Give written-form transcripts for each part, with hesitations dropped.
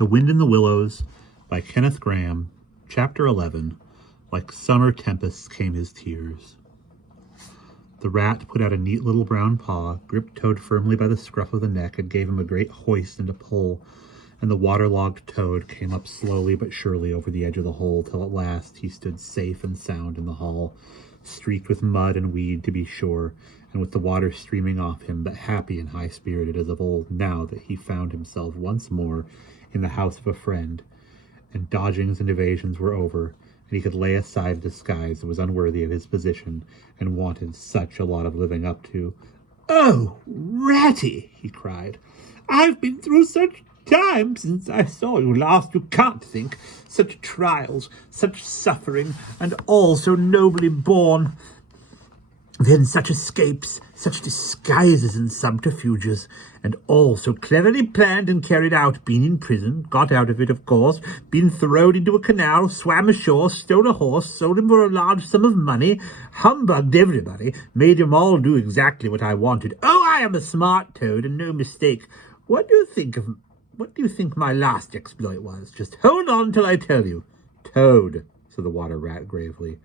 The Wind in the Willows by Kenneth Graham, Chapter 11. Like summer tempests came his tears. The rat put out a neat little brown paw, gripped Toad firmly by the scruff of the neck, and gave him a great hoist and a pull, and the waterlogged Toad came up slowly but surely over the edge of the hole, till at last he stood safe and sound in the hall, streaked with mud and weed to be sure, and with the water streaming off him, but happy and high-spirited as of old, now that he found himself once more in the house of a friend, and dodgings and evasions were over, and he could lay aside a disguise that was unworthy of his position and wanted such a lot of living up to. "Oh, Ratty!" he cried. "I've been through such times since I saw you last, you can't think. Such trials, such suffering, and all so nobly borne. Then such escapes, such disguises and subterfuges, and all so cleverly planned and carried out. Been in prison, got out of it, of course, been thrown into a canal, swam ashore, stole a horse, sold him for a large sum of money, humbugged everybody, made them all do exactly what I wanted. Oh, I am a smart Toad, and no mistake. What do you think my last exploit was? Just hold on till I tell you." "Toad," said the water rat gravely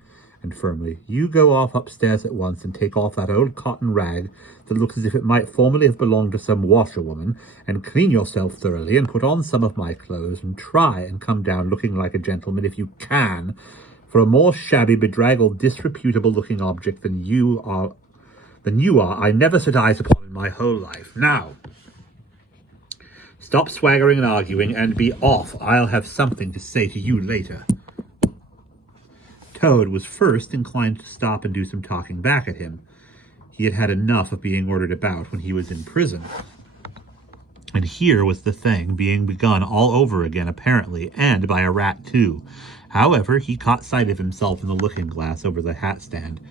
and firmly, "you go off upstairs at once and take off that old cotton rag that looks as if it might formerly have belonged to some washerwoman, and clean yourself thoroughly, and put on some of my clothes, and try and come down looking like a gentleman if you can, for a more shabby, bedraggled, disreputable-looking object than you are, I never set eyes upon in my whole life. Now, stop swaggering and arguing, and be off. I'll have something to say to you later." Toad was first inclined to stop and do some talking back at him. He had had enough of being ordered about when he was in prison. And here was the thing being begun all over again, apparently, and by a rat too. However, he caught sight of himself in the looking-glass over the hat-stand,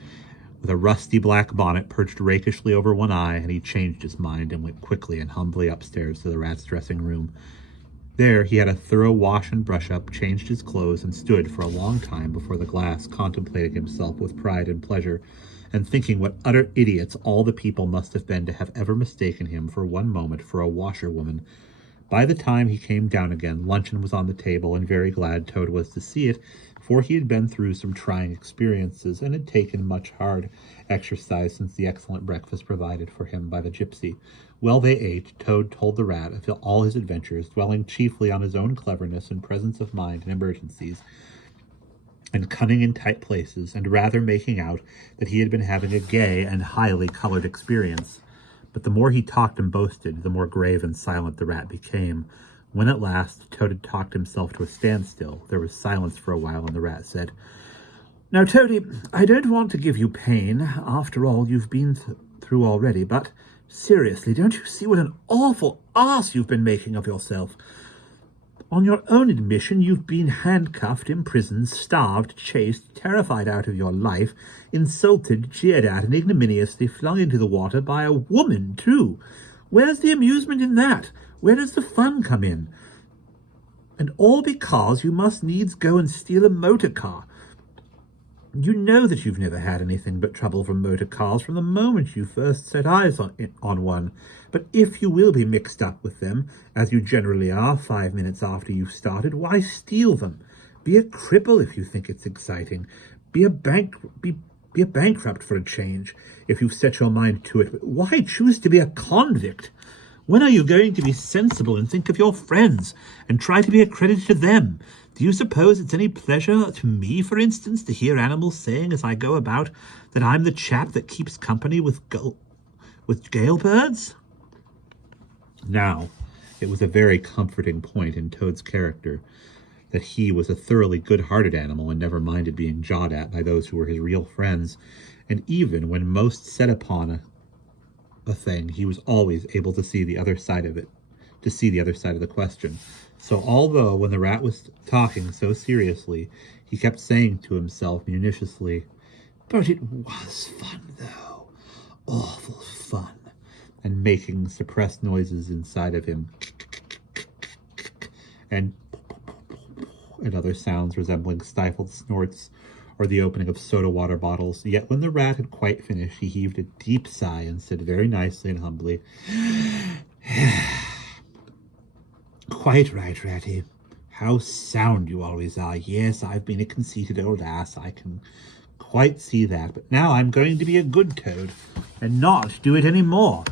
with a rusty black bonnet perched rakishly over one eye, and he changed his mind and went quickly and humbly upstairs to the rat's dressing-room. There he had a thorough wash and brush-up, changed his clothes, and stood for a long time before the glass, contemplating himself with pride and pleasure, and thinking what utter idiots all the people must have been to have ever mistaken him for one moment for a washerwoman. By the time he came down again, luncheon was on the table, and very glad Toad was to see it, for he had been through some trying experiences, and had taken much hard exercise since the excellent breakfast provided for him by the gypsy. While they ate, Toad told the rat of all his adventures, dwelling chiefly on his own cleverness and presence of mind in emergencies, and cunning in tight places, and rather making out that he had been having a gay and highly colored experience. But the more he talked and boasted, the more grave and silent the rat became. When at last Toad had talked himself to a standstill, there was silence for a while, and the rat said, "Now, Toady, I don't want to give you pain, after all you've been through already, but seriously, don't you see what an awful ass you've been making of yourself? On your own admission, you've been handcuffed, imprisoned, starved, chased, terrified out of your life, insulted, jeered at, and ignominiously flung into the water by a woman, too. Where's the amusement in that? Where does the fun come in? And all because you must needs go and steal a motor car. You know that you've never had anything but trouble from motor cars from the moment you first set eyes on one. But if you will be mixed up with them, as you generally are 5 minutes after you've started, why steal them? Be a cripple if you think it's exciting. Be a bankrupt for a change, if you've set your mind to it. But why choose to be a convict? When are you going to be sensible and think of your friends, and try to be a credit to them? Do you suppose it's any pleasure to me, for instance, to hear animals saying as I go about that I'm the chap that keeps company with gale birds?" Now, it was a very comforting point in Toad's character that he was a thoroughly good-hearted animal and never minded being jawed at by those who were his real friends, and even when most set upon a thing, he was always able to see the other side of the question. So although when the rat was talking so seriously, he kept saying to himself municiously, "But it was fun, though. Awful fun," and making suppressed noises inside of him, and other sounds resembling stifled snorts or the opening of soda water bottles. Yet when the rat had quite finished, he heaved a deep sigh and said very nicely and humbly, Quite right, Ratty. How sound you always are. Yes, I've been a conceited old ass. I can quite see that. But now I'm going to be a good toad and not do it any more.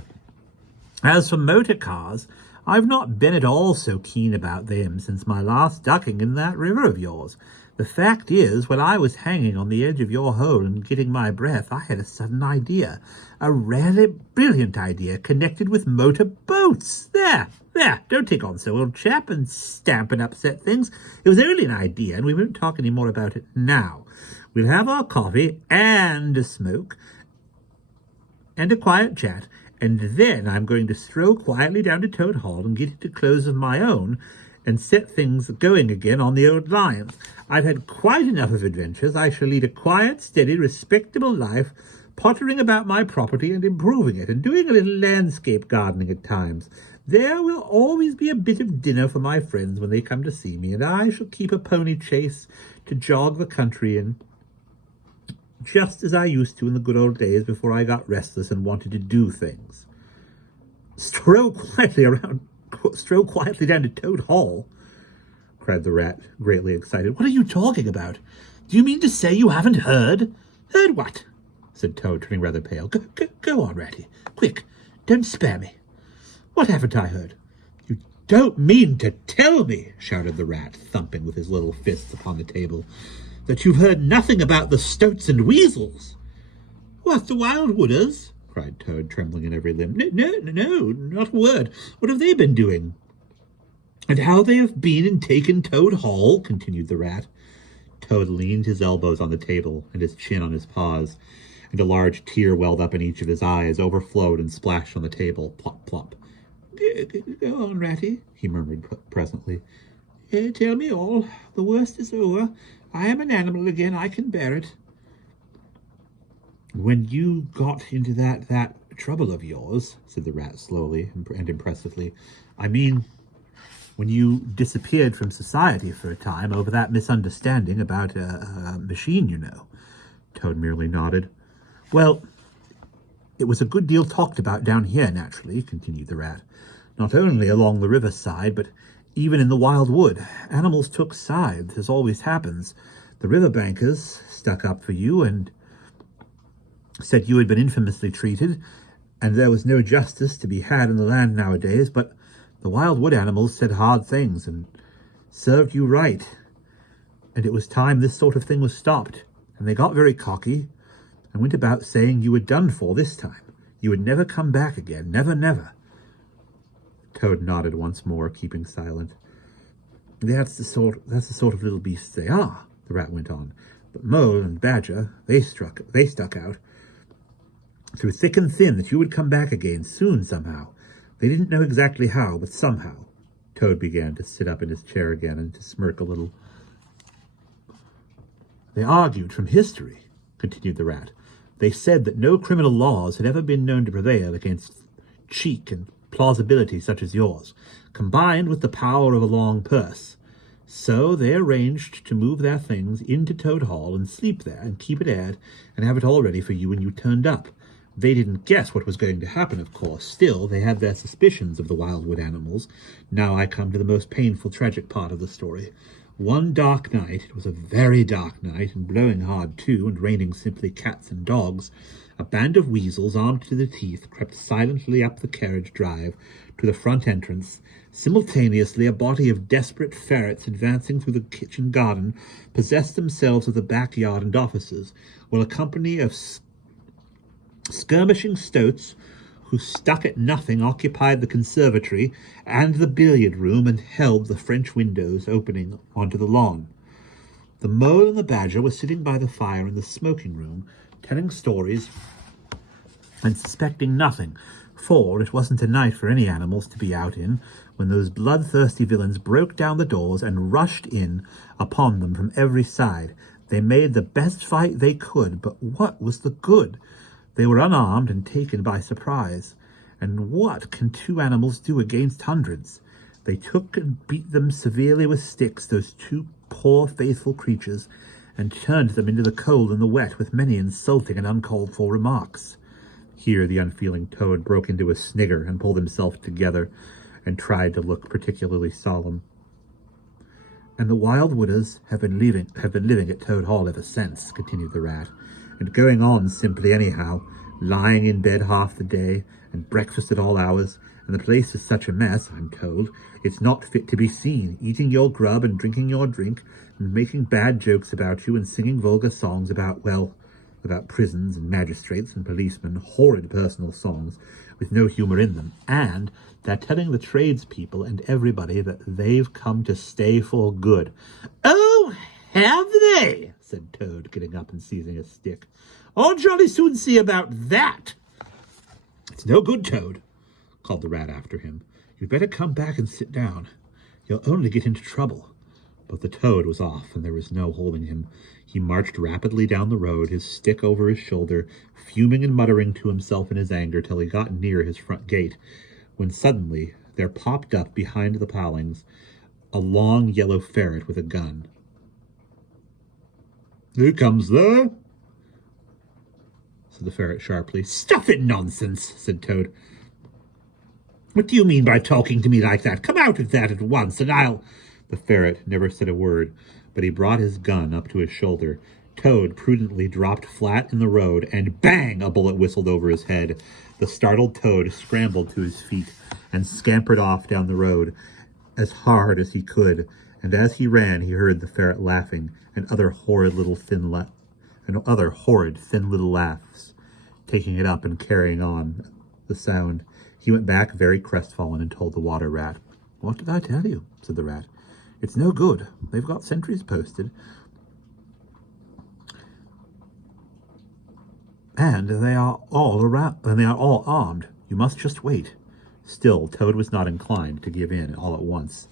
As for motor cars, I've not been at all so keen about them since my last ducking in that river of yours. The fact is, when I was hanging on the edge of your hole and getting my breath, I had a sudden idea. A really brilliant idea connected with motor boats. There, don't take on so, old chap, and stamp and upset things. It was only an idea, and we won't talk any more about it now. We'll have our coffee and a smoke and a quiet chat, and then I'm going to stroll quietly down to Toad Hall and get into clothes of my own and set things going again on the old lines. I've had quite enough of adventures. I shall lead a quiet, steady, respectable life, pottering about my property and improving it, and doing a little landscape gardening at times. There will always be a bit of dinner for my friends when they come to see me, and I shall keep a pony chaise to jog the country in, just as I used to in the good old days before I got restless and wanted to do things. Stroll quietly down to Toad Hall, cried the rat, greatly excited. What are you talking about? Do you mean to say you haven't heard? Heard what? Said Toad, turning rather pale. Go on, Ratty. Quick, don't spare me. What haven't I heard? You don't mean to tell me, shouted the rat, thumping with his little fists upon the table, that you've heard nothing about the stoats and weasels? What, the wild wooders? Cried Toad, trembling in every limb. No, not a word. What have they been doing? And how they have been and taken Toad Hall, continued the rat. Toad leaned his elbows on the table and his chin on his paws, and a large tear welled up in each of his eyes, overflowed and splashed on the table. Plop, plop. Go on, Ratty, he murmured presently. Tell me all. The worst is over. I am an animal again. I can bear it. When you got into that trouble of yours, said the rat slowly and impressively, I mean, when you disappeared from society for a time over that misunderstanding about a machine, you know. Toad merely nodded. Well, it was a good deal talked about down here, naturally, continued the rat. Not only along the riverside, but even in the wild wood. Animals took sides, as always happens. The river bankers stuck up for you and said you had been infamously treated, and there was no justice to be had in the land nowadays, but the wild wood animals said hard things and served you right. And it was time this sort of thing was stopped, and they got very cocky and went about saying you were done for this time. You would never come back again. Never, never. Toad nodded once more, keeping silent. That's the sort of little beasts they are, the rat went on. But Mole and Badger, they stuck out through thick and thin that you would come back again soon somehow. They didn't know exactly how, but somehow. Toad began to sit up in his chair again and to smirk a little. They argued from history, continued the rat. They said that no criminal laws had ever been known to prevail against cheek and plausibility such as yours, combined with the power of a long purse. So they arranged to move their things into Toad Hall and sleep there and keep it aired and have it all ready for you when you turned up. They didn't guess what was going to happen, of course. Still, they had their suspicions of the wildwood animals. Now I come to the most painful, tragic part of the story. One dark night, it was a very dark night, and blowing hard too, and raining simply cats and dogs, a band of weasels, armed to the teeth, crept silently up the carriage drive to the front entrance. Simultaneously, a body of desperate ferrets advancing through the kitchen garden possessed themselves of the backyard and offices, while a company of skirmishing stoats who stuck at nothing occupied the conservatory and the billiard room and held the French windows opening onto the lawn. The Mole and the Badger were sitting by the fire in the smoking room, telling stories and suspecting nothing, for it wasn't a night for any animals to be out in, when those bloodthirsty villains broke down the doors and rushed in upon them from every side. They made the best fight they could, but what was the good? They were unarmed and taken by surprise. And what can two animals do against hundreds? They took and beat them severely with sticks, those two poor faithful creatures, and turned them into the cold and the wet with many insulting and uncalled for remarks. Here the unfeeling Toad broke into a snigger and pulled himself together. and tried to look particularly solemn. "And the wild wooders have been living at Toad Hall ever since," continued the rat, "and going on simply anyhow, lying in bed half the day, and breakfast at all hours, and the place is such a mess, I'm told, it's not fit to be seen, eating your grub and drinking your drink, and making bad jokes about you, and singing vulgar songs about prisons and magistrates and policemen, horrid personal songs, with no humour in them, and they're telling the tradespeople and everybody that they've come to stay for good." "Oh, have they?" said Toad, getting up and seizing a stick. "I'll jolly soon see about that." "It's no good, Toad," called the rat after him. "You'd better come back and sit down. You'll only get into trouble." But the toad was off, and there was no holding him. He marched rapidly down the road, his stick over his shoulder, fuming and muttering to himself in his anger till he got near his front gate, when suddenly there popped up behind the palings a long yellow ferret with a gun. "Who comes there?" said the ferret sharply. "Stuff and nonsense," said Toad. "What do you mean by talking to me like that? Come out of that at once, and I'll—" The ferret never said a word, but he brought his gun up to his shoulder. Toad prudently dropped flat in the road, and bang! A bullet whistled over his head. The startled Toad scrambled to his feet and scampered off down the road as hard as he could, and as he ran he heard the ferret laughing, and other horrid thin little laughs, taking it up and carrying on the sound. He went back very crestfallen and told the water rat. "What did I tell you?" said the rat. "It's no good. They've got sentries posted, and they are all armed. You must just wait." Still, Toad was not inclined to give in all at once.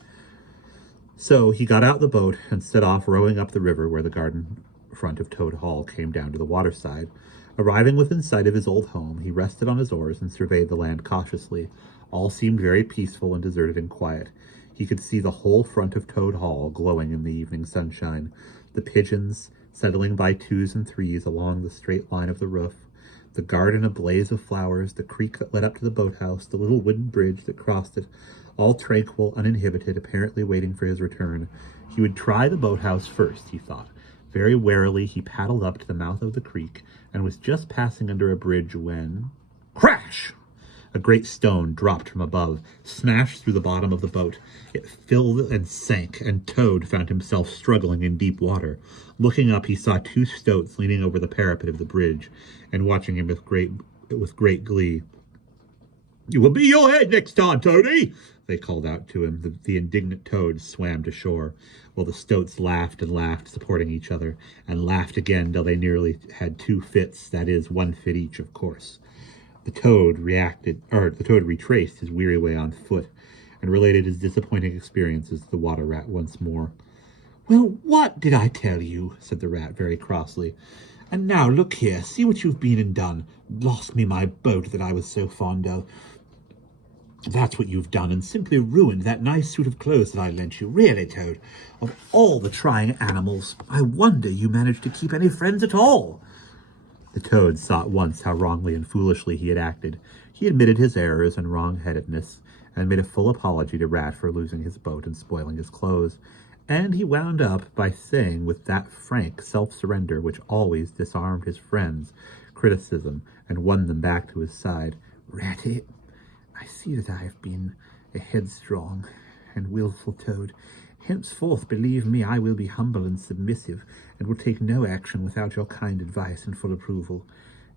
So he got out the boat and set off rowing up the river where the garden front of Toad Hall came down to the waterside. Arriving within sight of his old home, he rested on his oars and surveyed the land cautiously. All seemed very peaceful and deserted and quiet. He could see the whole front of Toad Hall glowing in the evening sunshine, the pigeons settling by twos and threes along the straight line of the roof, the garden a blaze of flowers, the creek that led up to the boathouse, the little wooden bridge that crossed it, all tranquil, uninhibited, apparently waiting for his return. He would try the boathouse first, he thought. Very warily he paddled up to the mouth of the creek and was just passing under a bridge when... Crash! A great stone dropped from above, smashed through the bottom of the boat. It filled and sank, and Toad found himself struggling in deep water. Looking up, he saw two stoats leaning over the parapet of the bridge, and watching him with great glee. "You will be your head next time, Toady!" they called out to him. The indignant Toad swam to shore, while the stoats laughed and laughed, supporting each other, and laughed again till they nearly had two fits, that is, one fit each, of course. The Toad retraced his weary way on foot, and related his disappointing experiences to the water rat once more. "Well, what did I tell you?" said the rat very crossly. "And now look here, see what you've been and done. Lost me my boat that I was so fond of. That's what you've done, and simply ruined that nice suit of clothes that I lent you. Really, Toad, of all the trying animals, I wonder you managed to keep any friends at all." The Toad saw at once how wrongly and foolishly he had acted. He admitted his errors and wrong-headedness, and made a full apology to Rat for losing his boat and spoiling his clothes. And he wound up by saying, with that frank self-surrender which always disarmed his friends' criticism and won them back to his side, "Ratty, I see that I have been a headstrong and wilful Toad. Henceforth, believe me, I will be humble and submissive, and will take no action without your kind advice and full approval.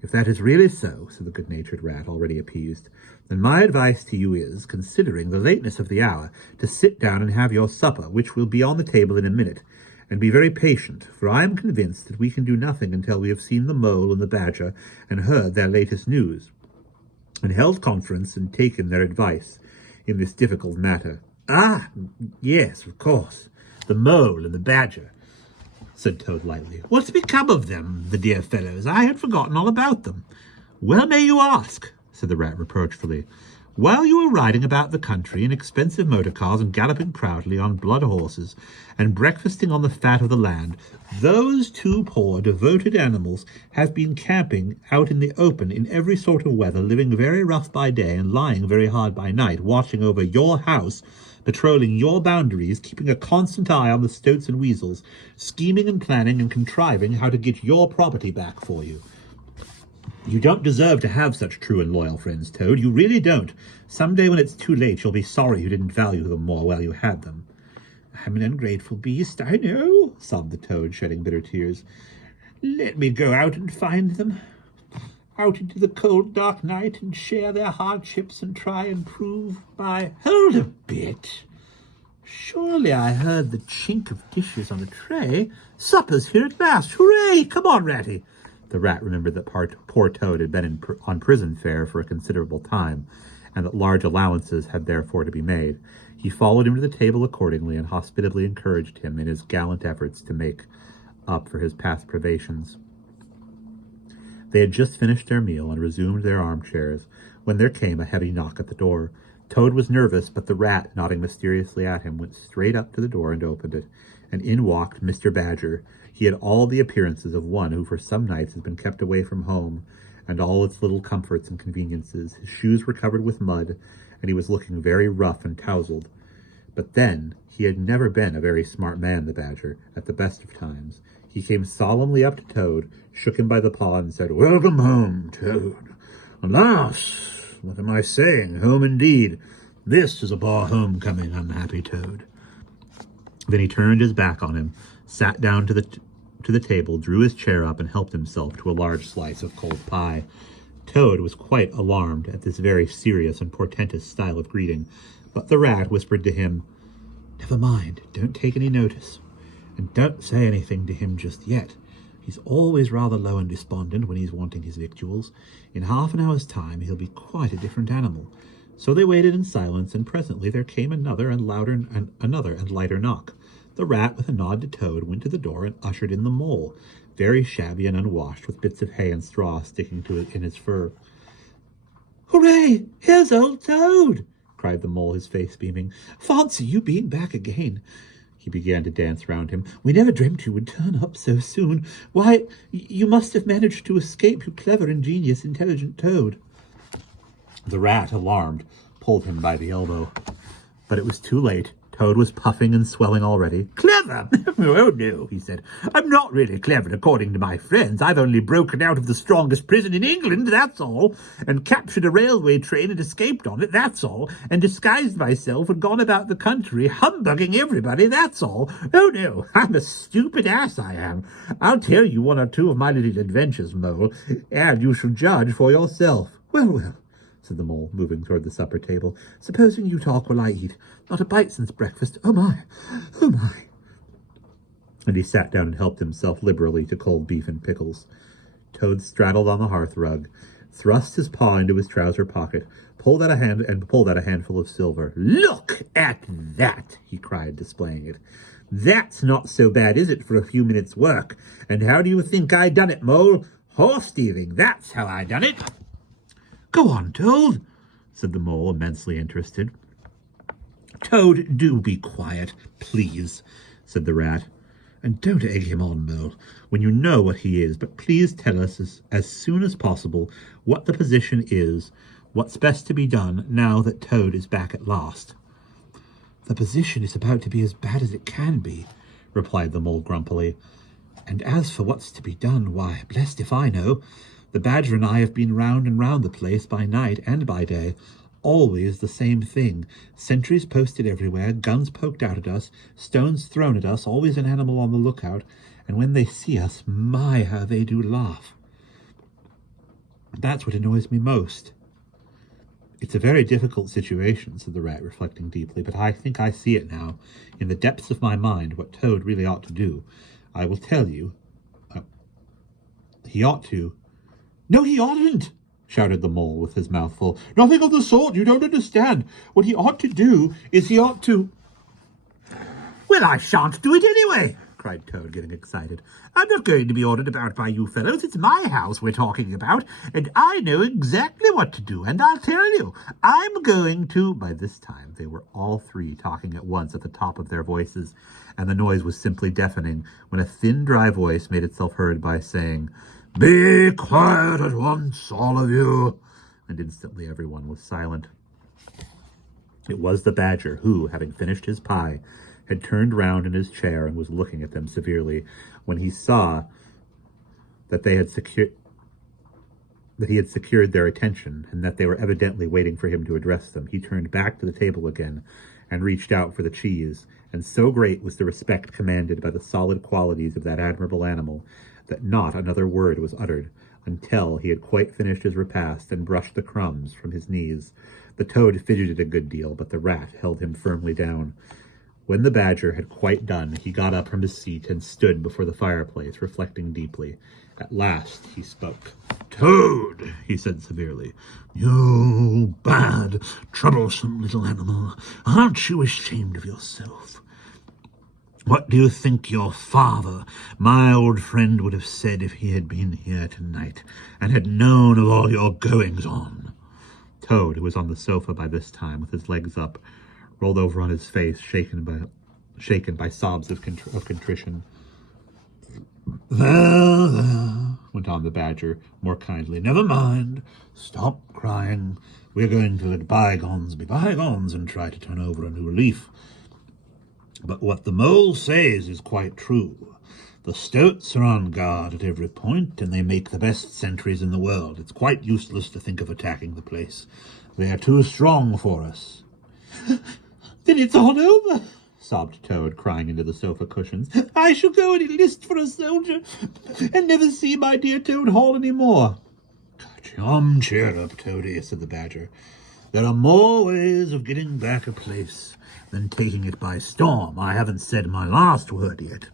If that is really so," said the good-natured rat, already appeased, "then my advice to you is, considering the lateness of the hour, to sit down and have your supper, which will be on the table in a minute, and be very patient, for I am convinced that we can do nothing until we have seen the mole and the badger and heard their latest news, and held conference and taken their advice in this difficult matter." "Ah, yes, of course, the mole and the badger," said Toad lightly. "What's become of them, the dear fellows? I had forgotten all about them." "Well may you ask," said the rat reproachfully. While you were riding about the country in expensive motor cars and galloping proudly on blood horses and breakfasting on the fat of the land, those two poor, devoted animals have been camping out in the open in every sort of weather, living very rough by day and lying very hard by night, watching over your house, patrolling your boundaries, keeping a constant eye on the stoats and weasels, scheming and planning and contriving how to get your property back for you. You don't deserve to have such true and loyal friends, Toad. You really don't. Someday when it's too late, you'll be sorry you didn't value them more while you had them. I'm an ungrateful beast, I know, sobbed the Toad, shedding bitter tears. Let me go out and find them. Out into the cold, dark night and share their hardships and try and prove my... Hold a bit. Surely I heard the chink of dishes on the tray. Supper's here at last. Hooray! Come on, Ratty. The rat remembered that poor Toad had been on prison fare for a considerable time, and that large allowances had therefore to be made. He followed him to the table accordingly, and hospitably encouraged him in his gallant efforts to make up for his past privations. They had just finished their meal and resumed their armchairs, when there came a heavy knock at the door. Toad was nervous, but the rat, nodding mysteriously at him, went straight up to the door and opened it, and in walked Mr. Badger. He had all the appearances of one who for some nights has been kept away from home and all its little comforts and conveniences. His shoes were covered with mud, and he was looking very rough and tousled. But then, he had never been a very smart man, the Badger, at the best of times. He came solemnly up to Toad, shook him by the paw, and said, Welcome home, Toad. Alas, what am I saying? Home indeed. This is a bar homecoming, unhappy Toad. Then he turned his back on him, sat down to the table, drew his chair up, and helped himself to a large slice of cold pie. Toad was quite alarmed at this very serious and portentous style of greeting, but the rat whispered to him, Never mind, don't take any notice, and don't say anything to him just yet. He's always rather low and despondent when he's wanting his victuals. In half an hour's time he'll be quite a different animal. So they waited in silence, and presently there came another and lighter knock. The rat, with a nod to Toad, went to the door and ushered in the mole, very shabby and unwashed, with bits of hay and straw sticking to it in his fur. Hooray! Here's old Toad! Cried the mole, his face beaming. Fancy you being back again. He began to dance round him. We never dreamt you would turn up so soon. Why, you must have managed to escape, you clever, ingenious, intelligent Toad. The rat, alarmed, pulled him by the elbow. But it was too late. Toad was puffing and swelling already. Clever? Oh, no, he said. I'm not really clever, according to my friends. I've only broken out of the strongest prison in England, that's all, and captured a railway train and escaped on it, that's all, and disguised myself and gone about the country, humbugging everybody, that's all. Oh, no, I'm a stupid ass, I am. I'll tell you one or two of my little adventures, Mole, and you shall judge for yourself. Well, said the mole, moving toward the supper table. Supposing you talk while I eat. Not a bite since breakfast. Oh, my. Oh, my. And he sat down and helped himself liberally to cold beef and pickles. Toad straddled on the hearth rug, thrust his paw into his trouser pocket, pulled out a handful of silver. Look at that, he cried, displaying it. That's not so bad, is it, for a few minutes' work? And how do you think I done it, Mole? Horse thieving, that's how I done it. Go on, Toad, said the mole, immensely interested. Toad, do be quiet, please, said the rat. And don't egg him on, Mole, when you know what he is, but please tell us as soon as possible what the position is, what's best to be done now that Toad is back at last. The position is about to be as bad as it can be, replied the mole grumpily. And as for what's to be done, why, blessed if I know. The Badger and I have been round and round the place by night and by day. Always the same thing. Sentries posted everywhere, guns poked out at us, stones thrown at us, always an animal on the lookout. And when they see us, my, how they do laugh. That's what annoys me most. It's a very difficult situation, said the rat, reflecting deeply, but I think I see it now, in the depths of my mind, what Toad really ought to do. I will tell you. He ought to... No, he oughtn't, shouted the mole with his mouth full. Nothing of the sort, you don't understand. What he ought to do is he ought to... Well, I shan't do it anyway, cried Toad, getting excited. "I'm not going to be ordered about by you fellows. It's my house we're talking about, and I know exactly what to do, and I'll tell you, I'm going to—" By this time, they were all three talking at once at the top of their voices, and the noise was simply deafening when a thin, dry voice made itself heard by saying, "Be quiet at once, all of you!" And instantly everyone was silent. It was the Badger who, having finished his pie, had turned round in his chair and was looking at them severely when he saw that he had secured their attention and that they were evidently waiting for him to address them. He turned back to the table again and reached out for the cheese, and so great was the respect commanded by the solid qualities of that admirable animal that not another word was uttered until he had quite finished his repast and brushed the crumbs from his knees. The Toad fidgeted a good deal, but the Rat held him firmly down. When the Badger had quite done, he got up from his seat and stood before the fireplace, reflecting deeply. At last he spoke. "Toad," he said severely, "you bad, troublesome little animal, aren't you ashamed of yourself? What do you think your father, my old friend, would have said if he had been here tonight and had known of all your goings-on?" Toad, who was on the sofa by this time, with his legs up, rolled over on his face, shaken by sobs of contrition. There, went on the Badger more kindly. "Never mind. Stop crying. We're going to let bygones be bygones and try to turn over a new leaf. But what the Mole says is quite true. The Stoats are on guard at every point, and they make the best sentries in the world. It's quite useless to think of attacking the place. They are too strong for us." "Then it's all over," sobbed Toad, crying into the sofa cushions. "I shall go and enlist for a soldier and never see my dear Toad Hall any more." Cheer up, Toady," said the Badger. "There are more ways of getting back a place than taking it by storm. I haven't said my last word yet.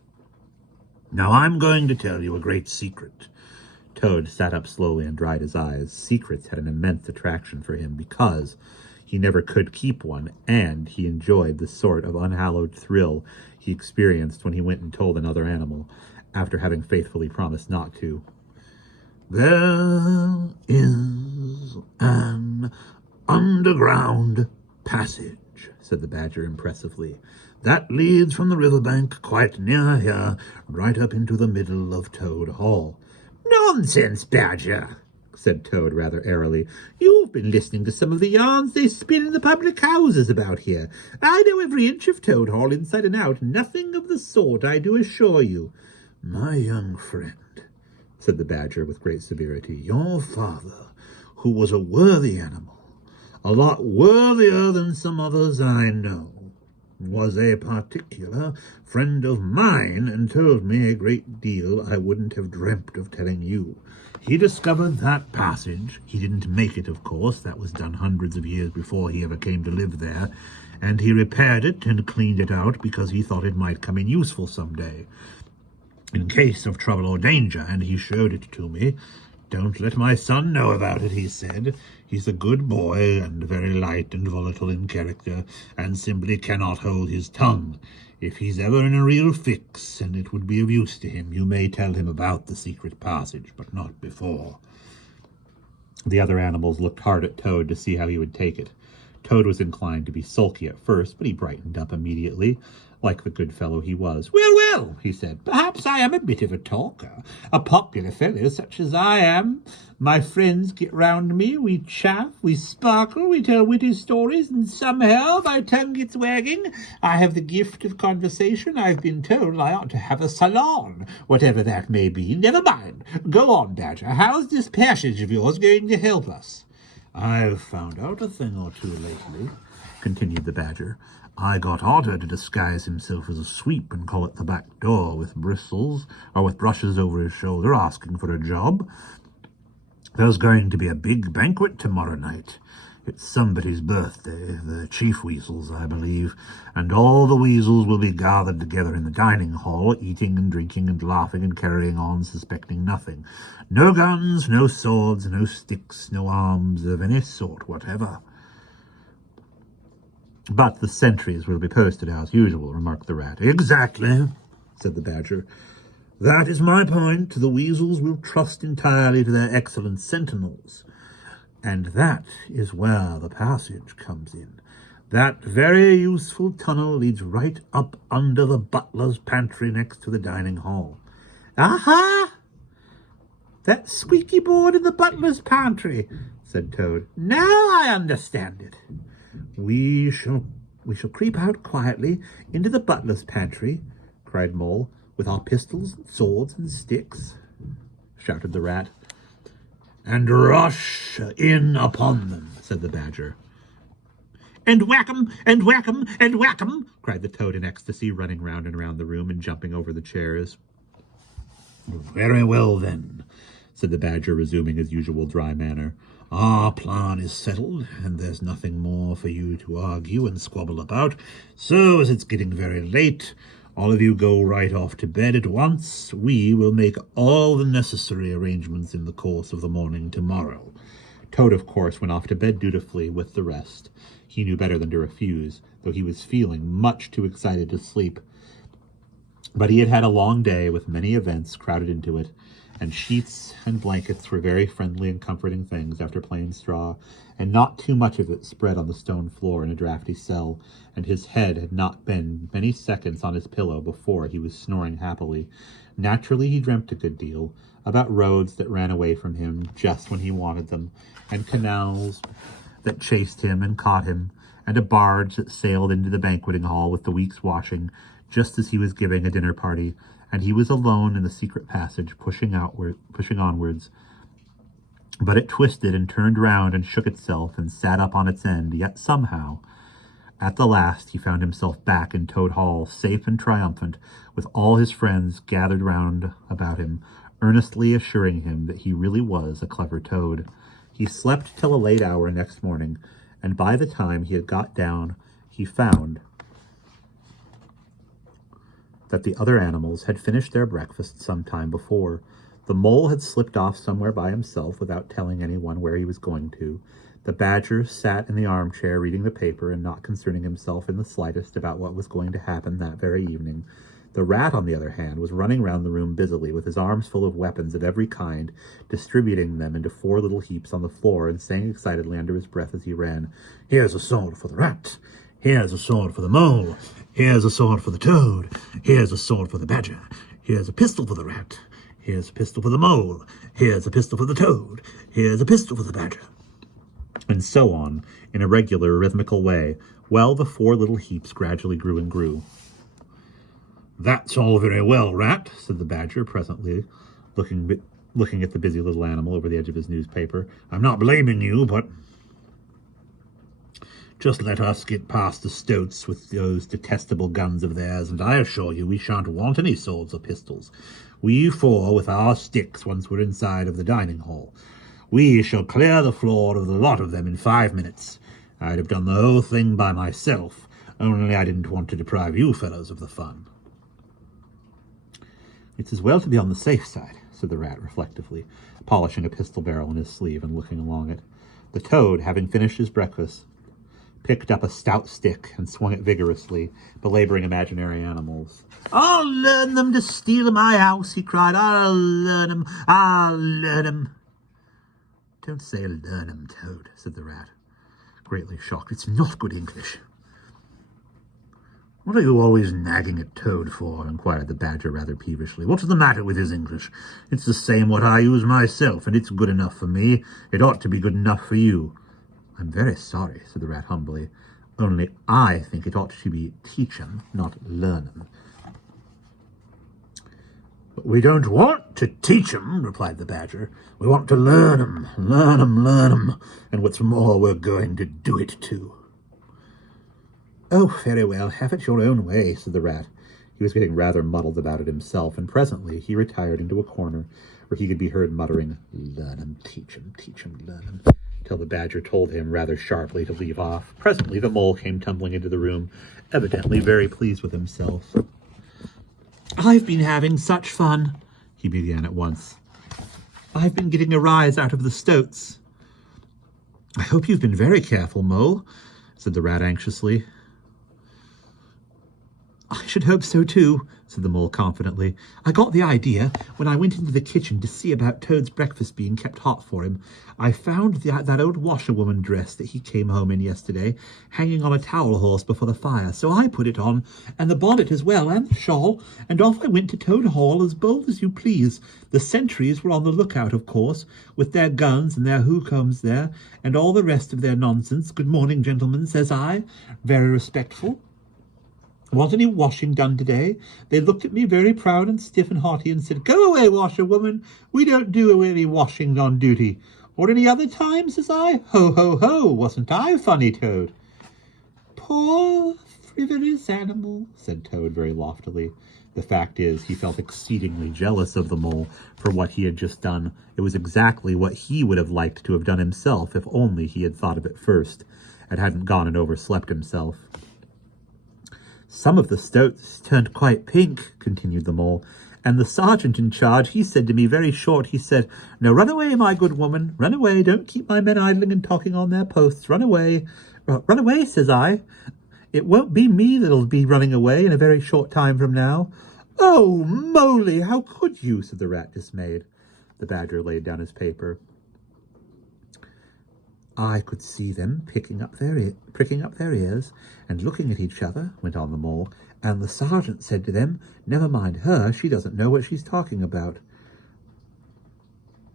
Now I'm going to tell you a great secret." Toad sat up slowly and dried his eyes. Secrets had an immense attraction for him because he never could keep one, and he enjoyed the sort of unhallowed thrill he experienced when he went and told another animal, after having faithfully promised not to. "There is an underground passage," said the Badger impressively, "that leads from the riverbank quite near here, right up into the middle of Toad Hall." "Nonsense, Badger," said Toad rather airily. "You've been listening to some of the yarns they spin in the public houses about here. I know every inch of Toad Hall inside and out. Nothing of the sort, I do assure you." "My young friend," said the Badger with great severity, "your father, who was a worthy animal, a lot worthier than some others I know, was a particular friend of mine and told me a great deal I wouldn't have dreamt of telling you. He discovered that passage. He didn't make it, of course. That was done hundreds of years before he ever came to live there. And he repaired it and cleaned it out because he thought it might come in useful some day, in case of trouble or danger, and he showed it to me. 'Don't let my son know about it,' he said. 'He's a good boy and very light and volatile in character, and simply cannot hold his tongue. If he's ever in a real fix, and it would be of use to him, you may tell him about the secret passage, but not before.'" The other animals looked hard at Toad to see how he would take it. Toad was inclined to be sulky at first, but he brightened up immediately, like the good fellow he was. Well, he said, "perhaps I am a bit of a talker, a popular fellow such as I am. My friends get round me, we chaff, we sparkle, we tell witty stories, and somehow my tongue gets wagging. I have the gift of conversation. I've been told I ought to have a salon, whatever that may be. Never mind. Go on, Badger. How's this passage of yours going to help us?" "I've found out a thing or two lately," continued the Badger. "I got Otter to disguise himself as a sweep and call it the back door with bristles or with brushes over his shoulder asking for a job. There's going to be a big banquet tomorrow night. It's somebody's birthday, the Chief Weasel's, I believe, and all the weasels will be gathered together in the dining hall, eating and drinking and laughing and carrying on, suspecting nothing. No guns, no swords, no sticks, no arms of any sort whatever." "But the sentries will be posted as usual," remarked the Rat. "Exactly," said the Badger. "That is my point. The weasels will trust entirely to their excellent sentinels. And that is where the passage comes in. That very useful tunnel leads right up under the butler's pantry next to the dining hall." "Aha! That squeaky board in the butler's pantry," said Toad. "Now I understand it. We shall creep out quietly into the butler's pantry," cried Mole. "With our pistols, swords, and sticks," shouted the Rat. "And rush in upon them," said the Badger. "And whack 'em, and whack 'em, and whack 'em," cried the Toad in ecstasy, running round and round the room and jumping over the chairs. "Very well, then," said the Badger, resuming his usual dry manner. "Our plan is settled, and there's nothing more for you to argue and squabble about. So, as it's getting very late, all of you go right off to bed at once. We will make all the necessary arrangements in the course of the morning tomorrow." Toad, of course, went off to bed dutifully with the rest. He knew better than to refuse, though he was feeling much too excited to sleep. But he had had a long day with many events crowded into it, and sheets and blankets were very friendly and comforting things after plain straw, and not too much of it spread on the stone floor in a draughty cell, and his head had not been many seconds on his pillow before he was snoring happily. Naturally, he dreamt a good deal, about roads that ran away from him just when he wanted them, and canals that chased him and caught him, and a barge that sailed into the banqueting hall with the week's washing, just as he was giving a dinner party, and he was alone in the secret passage, pushing onwards. But it twisted and turned round and shook itself and sat up on its end, yet somehow, at the last, he found himself back in Toad Hall, safe and triumphant, with all his friends gathered round about him, earnestly assuring him that he really was a clever toad. He slept till a late hour next morning, and by the time he had got down, he found that the other animals had finished their breakfast some time before. The Mole had slipped off somewhere by himself without telling anyone where he was going to. The Badger sat in the armchair reading the paper and not concerning himself in the slightest about what was going to happen that very evening. The Rat, on the other hand, was running round the room busily, with his arms full of weapons of every kind, distributing them into 4 little heaps on the floor, and saying excitedly under his breath as he ran, "Here's a sword for the Rat. Here's a sword for the Mole. Here's a sword for the Toad. Here's a sword for the Badger. Here's a pistol for the Rat. Here's a pistol for the Mole. Here's a pistol for the Toad. Here's a pistol for the Badger." And so on, in a regular, rhythmical way, while the 4 little heaps gradually grew and grew. "That's all very well, Rat," said the Badger presently, looking at the busy little animal over the edge of his newspaper. "I'm not blaming you, but just let us get past the stoats with those detestable guns of theirs, and I assure you we shan't want any swords or pistols. We 4, with our sticks, once we're inside of the dining hall. We shall clear the floor of the lot of them in 5 minutes. I'd have done the whole thing by myself, only I didn't want to deprive you fellows of the fun." "It's as well to be on the safe side," said the Rat reflectively, polishing a pistol barrel in his sleeve and looking along it. The Toad, having finished his breakfast, picked up a stout stick and swung it vigorously, belaboring imaginary animals. "I'll learn them to steal my house," he cried. "I'll learn 'em. I'll learn 'em." "Don't say learn 'em, Toad," said the Rat, greatly shocked. "It's not good English." "What are you always nagging at Toad for?" inquired the Badger rather peevishly. "What's the matter with his English? It's the same what I use myself, and it's good enough for me. It ought to be good enough for you." "I'm very sorry," said the Rat humbly. "Only I think it ought to be teach 'em, not learn 'em." "But we don't want to teach 'em," replied the Badger. "We want to learn 'em, learn 'em, learn 'em, and what's more, we're going to do it too." "Oh, very well, have it your own way," said the Rat. He was getting rather muddled about it himself, and presently he retired into a corner where he could be heard muttering, "Learn 'em, teach 'em, learn 'em," till the Badger told him rather sharply to leave off. Presently the Mole came tumbling into the room, evidently very pleased with himself. "I've been having such fun," he began at once. "I've been getting a rise out of the stoats." "I hope you've been very careful, Mole," said the Rat anxiously. "I should hope so too," said the mole confidently. "I got the idea when I went into the kitchen to see about Toad's breakfast being kept hot for him. I found that old washerwoman dress that he came home in yesterday, hanging on a towel horse before the fire, so I put it on, and the bonnet as well, and the shawl, and off I went to Toad Hall as bold as you please. The sentries were on the lookout, of course, with their guns and their hookums there, and all the rest of their nonsense. 'Good morning, gentlemen,' says I, very respectful. 'Want any washing done today?' They looked at me very proud and stiff and haughty and said, 'Go away, washerwoman. We don't do any washing on duty.' 'Or any other time?' says I. 'Ho, ho, ho! Wasn't I funny, Toad?' 'Poor frivolous animal,' said Toad very loftily. The fact is, he felt exceedingly jealous of the mole for what he had just done. It was exactly what he would have liked to have done himself if only he had thought of it first, and hadn't gone and overslept himself. "Some of the stoats turned quite pink," continued the mole, "and the sergeant in charge, he said to me very short, he said, 'Now run away, my good woman, run away, don't keep my men idling and talking on their posts, run away.' 'Run away,' says I. 'It won't be me that'll be running away in a very short time from now.' 'Oh, moly, how could you?' said the rat, dismayed. The badger laid down his paper. "I could see them pricking up their ears and looking at each other," went on the mole, "and the sergeant said to them, 'Never mind her, she doesn't know what she's talking about.'"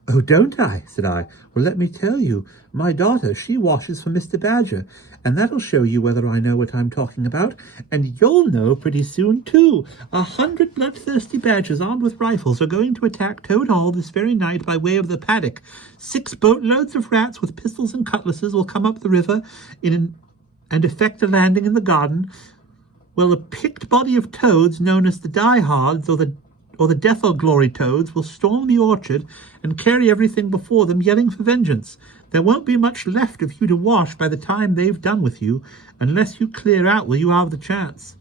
"Oh, don't I?" said I. "Well, let me tell you, my daughter, she washes for Mr. Badger, and that'll show you whether I know what I'm talking about, and you'll know pretty soon, too. 100 bloodthirsty badgers armed with rifles are going to attack Toad Hall this very night by way of the paddock. 6 boatloads of rats with pistols and cutlasses will come up the river and effect a landing in the garden. Well, a picked body of toads known as the diehards or the death or glory toads will storm the orchard and carry everything before them, yelling for vengeance. There won't be much left of you to wash by the time they've done with you, unless you clear out while you have the chance.'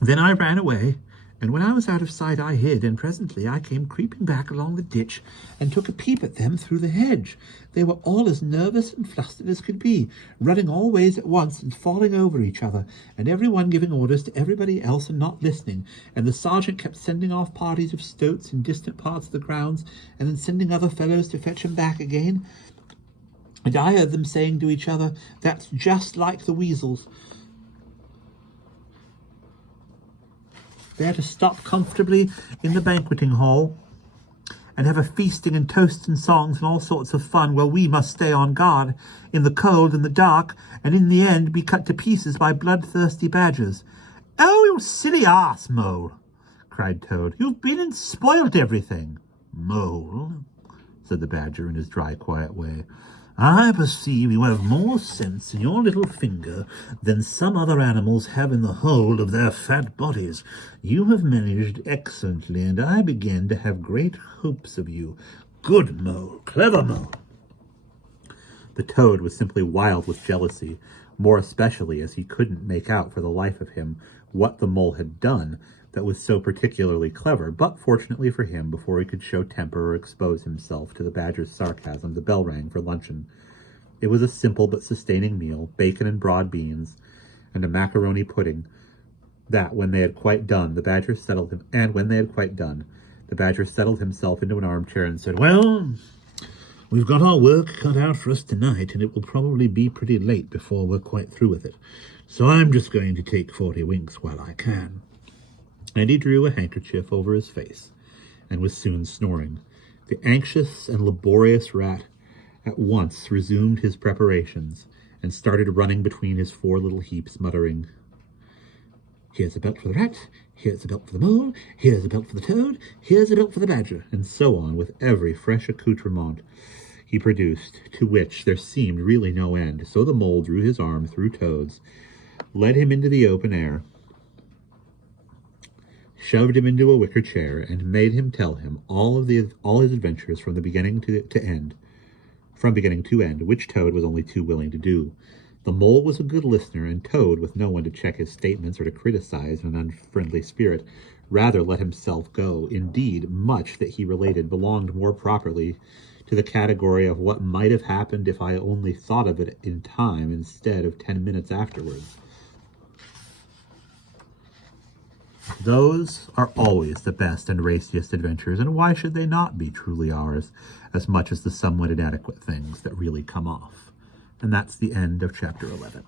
Then I ran away, and when I was out of sight I hid, and presently I came creeping back along the ditch and took a peep at them through the hedge. They were all as nervous and flustered as could be, running all ways at once and falling over each other, and every one giving orders to everybody else and not listening, and the sergeant kept sending off parties of stoats in distant parts of the grounds, and then sending other fellows to fetch 'em back again. And I heard them saying to each other, 'That's just like the weasels. They're to stop comfortably in the banqueting hall and have a feasting and toasts and songs and all sorts of fun, while we must stay on guard in the cold and the dark, and in the end be cut to pieces by bloodthirsty badgers.'" "Oh, you silly ass, Mole," cried Toad. "You've been and spoilt everything." "Mole," said the badger in his dry, quiet way, "I perceive you have more sense in your little finger than some other animals have in the whole of their fat bodies. You have managed excellently, and I begin to have great hopes of you. Good Mole, clever Mole." The toad was simply wild with jealousy, more especially as he couldn't make out for the life of him what the mole had done that was so particularly clever, but fortunately for him, before he could show temper or expose himself to the badger's sarcasm, the bell rang for luncheon. It was a simple but sustaining meal, bacon and broad beans, and a macaroni pudding, that when they had quite done, the badger settled himself into an armchair and said, "Well, we've got our work cut out for us tonight, and it will probably be pretty late before we're quite through with it. So I'm just going to take 40 winks while I can." And he drew a handkerchief over his face, and was soon snoring. The anxious and laborious rat at once resumed his preparations, and started running between his 4 little heaps, muttering, "Here's a belt for the rat, here's a belt for the mole, here's a belt for the toad, here's a belt for the badger," and so on, with every fresh accoutrement he produced, to which there seemed really no end. So the mole drew his arm through Toad's, led him into the open air, shoved him into a wicker chair, and made him tell him all his adventures from beginning to end, which Toad was only too willing to do. The mole was a good listener, and Toad, with no one to check his statements or to criticize in an unfriendly spirit, rather let himself go. Indeed, much that he related belonged more properly to the category of what might have happened if I only thought of it in time instead of 10 minutes afterwards. Those are always the best and raciest adventures, and why should they not be truly ours, as much as the somewhat inadequate things that really come off? And that's the end of chapter 11.